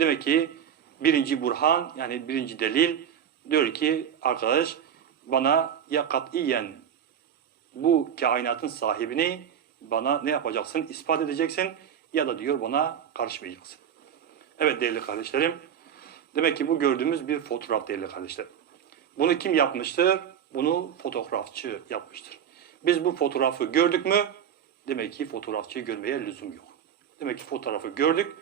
Demek ki birinci burhan yani birinci delil diyor ki arkadaş bana ya katiyen bu kainatın sahibini bana ne yapacaksın? ispat edeceksin ya da diyor bana karışmayacaksın. Evet değerli kardeşlerim. Demek ki bu gördüğümüz bir fotoğraf değerli kardeşlerim. Bunu kim yapmıştır? Bunu fotoğrafçı yapmıştır. Biz bu fotoğrafı gördük mü? Demek ki fotoğrafçıyı görmeye lüzum yok. Demek ki fotoğrafı gördük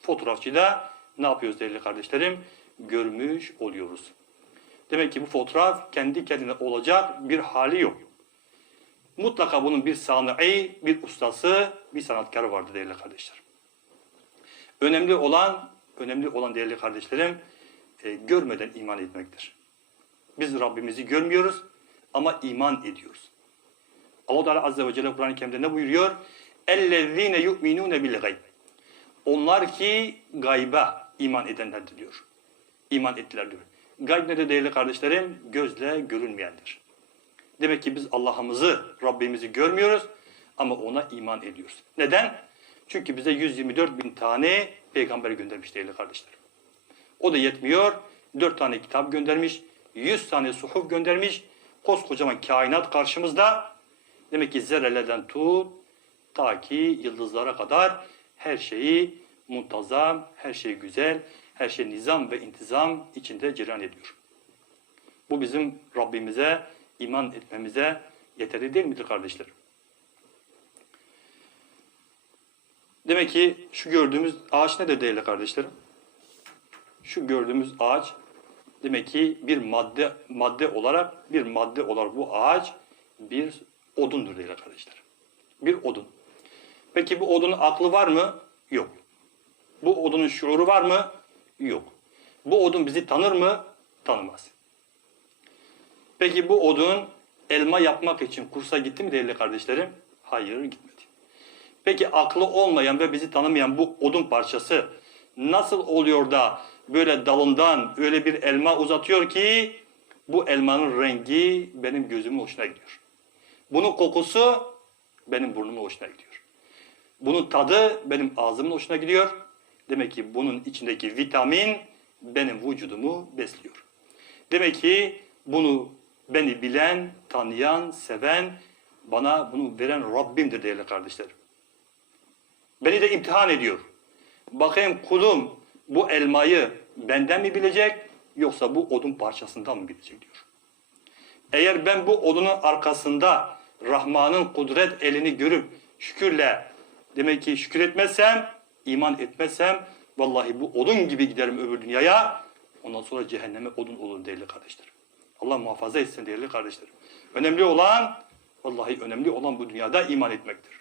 Fotoğrafçıyı da ne yapıyoruz değerli kardeşlerim? Görmüş oluyoruz. Demek ki bu fotoğraf kendi kendine olacak bir hali yok. Mutlaka bunun bir sanayi, bir ustası, bir sanatkarı vardır değerli kardeşler. Önemli olan, önemli olan değerli kardeşlerim, e, görmeden iman etmektir. Biz Rabbimizi görmüyoruz ama iman ediyoruz. Allah Teala Azze ve Celle Kur'an-ı Kerim'de ne buyuruyor? اَلَّذ۪ينَ يُؤْمِنُونَ بِالْغَيْبِ onlar ki gayba iman edenlerdir diyor. İman ettiler diyor. Gayb ne de değerli kardeşlerim? Gözle görülmeyendir. Demek ki biz Allah'ımızı, Rabbimizi görmüyoruz ama ona iman ediyoruz. Neden? Çünkü bize 124 bin tane peygamber göndermiş değerli kardeşlerim. O da yetmiyor. 4 tane kitap göndermiş, 100 tane suhuf göndermiş. Koskocaman kainat karşımızda. Demek ki zerrelerden tut ta ki yıldızlara kadar her şeyi muntazam, her şey güzel, her şey nizam ve intizam içinde cereyan ediyor. Bu bizim Rabbimize iman etmemize yeterli değil midir kardeşlerim? Demek ki şu gördüğümüz ağaç nedir değerli kardeşlerim? Şu gördüğümüz ağaç demek ki bir madde madde olarak bir madde olarak bu ağaç bir odundur değerli kardeşler. Bir odun. Peki bu odunun aklı var mı? Yok. Bu odunun şuuru var mı? Yok. Bu odun bizi tanır mı? Tanımaz. Peki bu odun elma yapmak için kursa gitti mi değerli kardeşlerim? Hayır gitmedi. Peki aklı olmayan ve bizi tanımayan bu odun parçası nasıl oluyor da böyle dalından öyle bir elma uzatıyor ki bu elmanın rengi benim gözümün hoşuna gidiyor. Bunun kokusu benim burnumun hoşuna gidiyor. Bunun tadı benim ağzımın hoşuna gidiyor. Demek ki bunun içindeki vitamin benim vücudumu besliyor. Demek ki bunu beni bilen, tanıyan, seven, bana bunu veren Rabbimdir değerli kardeşlerim. Beni de imtihan ediyor. Bakayım kulum bu elmayı benden mi bilecek yoksa bu odun parçasından mı bilecek diyor. Eğer ben bu odunun arkasında Rahman'ın kudret elini görüp şükürle demek ki şükür etmezsem, iman etmezsem vallahi bu odun gibi giderim öbür dünyaya. Ondan sonra cehenneme odun olur değerli kardeşlerim. Allah muhafaza etsin değerli kardeşlerim. Önemli olan, vallahi önemli olan bu dünyada iman etmektir.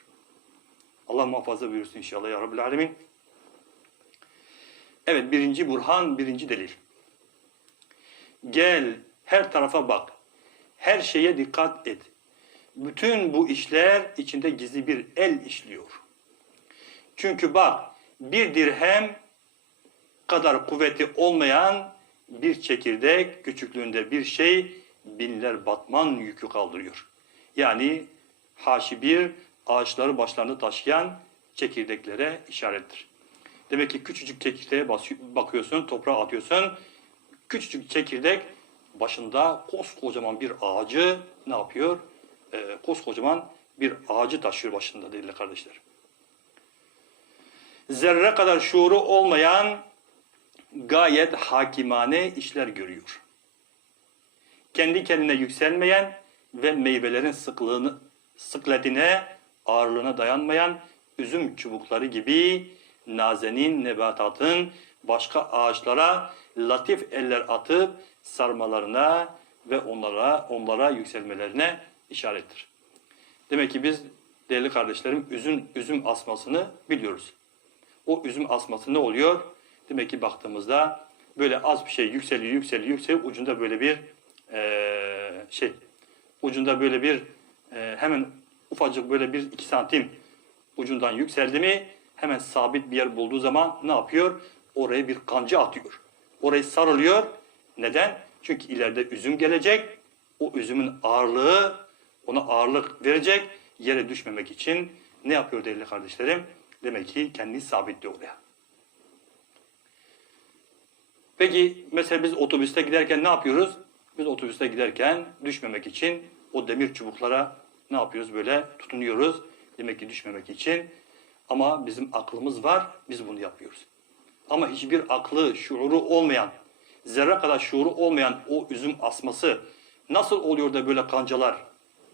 Allah muhafaza buyursun inşallah ya Rabbil Alemin. Evet birinci burhan, birinci delil. Gel, her tarafa bak. Her şeye dikkat et. Bütün bu işler içinde gizli bir el işliyor. Çünkü bak, bir dirhem kadar kuvveti olmayan bir çekirdek küçüklüğünde bir şey binler batman yükü kaldırıyor. Yani haşi bir ağaçları başlarında taşıyan çekirdeklere işarettir. Demek ki küçücük çekirdeğe bakıyorsun, toprağa atıyorsun. Küçücük çekirdek başında koskocaman bir ağacı ne yapıyor? Ee, koskocaman bir ağacı taşıyor başında değerli kardeşler. Zerre kadar şuuru olmayan gayet hakimane işler görüyor. Kendi kendine yükselmeyen ve meyvelerin sıklığını, sıkletine, ağırlığına dayanmayan üzüm çubukları gibi nazenin nebatatın başka ağaçlara latif eller atıp sarmalarına ve onlara onlara yükselmelerine işarettir. Demek ki biz değerli kardeşlerim üzüm üzüm asmasını biliyoruz. O üzüm asması ne oluyor? Demek ki baktığımızda böyle az bir şey yükseliyor, yükseliyor, yükseliyor. Ucunda böyle bir e, şey, ucunda böyle bir e, hemen ufacık böyle bir iki santim ucundan yükseldi mi hemen sabit bir yer bulduğu zaman ne yapıyor? Oraya bir kancı atıyor. Orayı sarılıyor. Neden? Çünkü ileride üzüm gelecek. O üzümün ağırlığı ona ağırlık verecek. Yere düşmemek için ne yapıyor değerli kardeşlerim? Demek ki kendini sabitliyor oraya. Peki mesela biz otobüste giderken ne yapıyoruz? Biz otobüste giderken düşmemek için o demir çubuklara ne yapıyoruz? Böyle tutunuyoruz. Demek ki düşmemek için. Ama bizim aklımız var, biz bunu yapıyoruz. Ama hiçbir aklı, şuuru olmayan, zerre kadar şuuru olmayan o üzüm asması nasıl oluyor da böyle kancalar?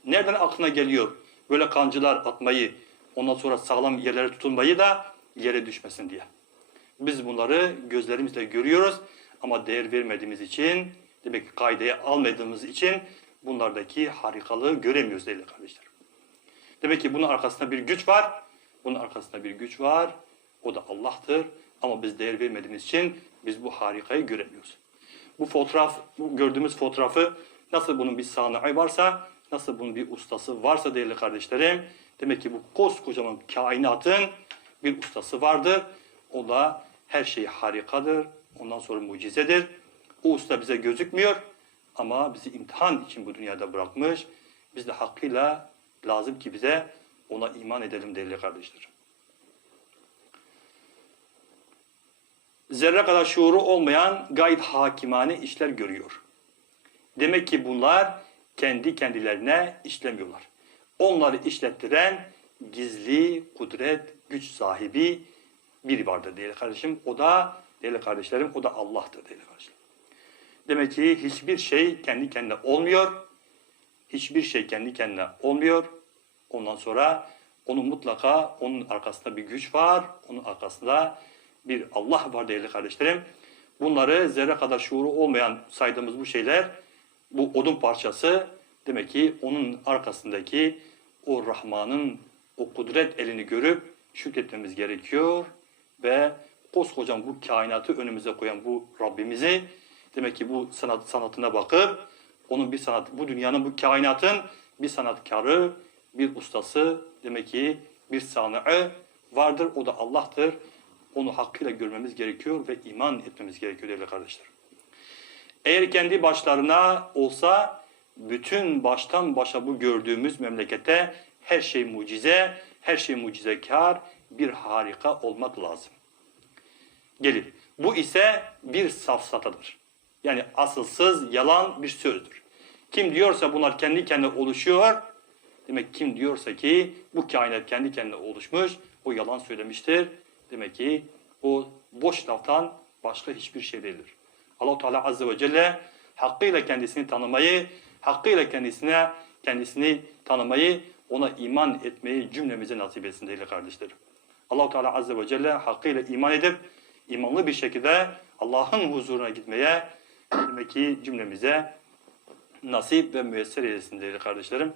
Nereden aklına geliyor böyle kancılar atmayı, ondan sonra sağlam yerlere tutunmayı da yere düşmesin diye. Biz bunları gözlerimizle görüyoruz ama değer vermediğimiz için, demek ki kaideye almadığımız için bunlardaki harikalığı göremiyoruz değerli kardeşler. Demek ki bunun arkasında bir güç var. Bunun arkasında bir güç var. O da Allah'tır. Ama biz değer vermediğimiz için biz bu harikayı göremiyoruz. Bu fotoğraf, bu gördüğümüz fotoğrafı nasıl bunun bir sanayi varsa, nasıl bunun bir ustası varsa değerli kardeşlerim, demek ki bu koskocaman kainatın bir ustası vardır. O da her şey harikadır. Ondan sonra mucizedir. O usta bize gözükmüyor ama bizi imtihan için bu dünyada bırakmış. Biz de hakkıyla lazım ki bize ona iman edelim değerli kardeşlerim. Zerre kadar şuuru olmayan gayet hakimane işler görüyor. Demek ki bunlar kendi kendilerine işlemiyorlar. Onları işlettiren gizli kudret, güç sahibi biri vardır değerli kardeşim. O da değerli kardeşlerim, o da Allah'tır değerli kardeşlerim. Demek ki hiçbir şey kendi kendine olmuyor. Hiçbir şey kendi kendine olmuyor. Ondan sonra onun mutlaka onun arkasında bir güç var. Onun arkasında bir Allah var değerli kardeşlerim. Bunları zerre kadar şuuru olmayan saydığımız bu şeyler, bu odun parçası demek ki onun arkasındaki o Rahman'ın o kudret elini görüp şükretmemiz gerekiyor ve koskocaman bu kainatı önümüze koyan bu Rabbimizi demek ki bu sanat sanatına bakıp onun bir sanat bu dünyanın bu kainatın bir sanatkarı, bir ustası demek ki bir sanığı vardır. O da Allah'tır. Onu hakkıyla görmemiz gerekiyor ve iman etmemiz gerekiyor değerli kardeşler. Eğer kendi başlarına olsa bütün baştan başa bu gördüğümüz memlekete her şey mucize, her şey mucizekar, bir harika olmak lazım. Gelir. Bu ise bir safsatadır. Yani asılsız, yalan bir sözdür. Kim diyorsa bunlar kendi kendine oluşuyor, demek kim diyorsa ki bu kainat kendi kendine oluşmuş, o yalan söylemiştir. Demek ki o boş laftan başka hiçbir şey değildir. Allah Teala Azze ve Celle hakkıyla kendisini tanımayı, hakkıyla kendisine kendisini tanımayı, ona iman etmeyi cümlemize nasip etsin değerli kardeşlerim. Allah Teala Azze ve Celle hakkıyla iman edip imanlı bir şekilde Allah'ın huzuruna gitmeye demek ki cümlemize nasip ve müyesser eylesin değerli kardeşlerim.